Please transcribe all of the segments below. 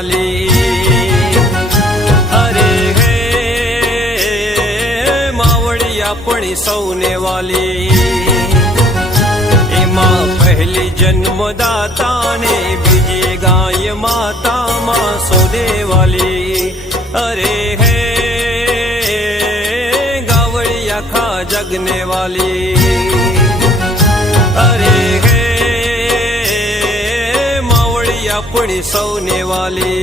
वाली। अरे हे मावड़ी अपनी सौने वाली, एमा पहली जन्मदाता ने बीजे गाय माता मां सोने वाली। अरे हे गावड़ी आखा जगने वाली। अरे हे मावड़ी अपनी सौने वाली।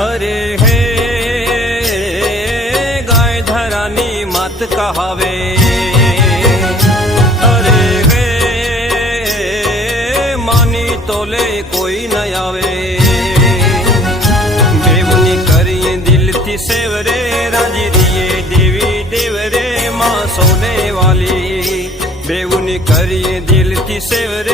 अरे हे गाय धरानी मत कहावे। अरे हे मानी तोले कोई न आवे। बेवनी करिए दिल थी सेवरे, राजी दिए देवी देवरे मां सोने वाली। बेवनी करिए दिल थी सेवरे,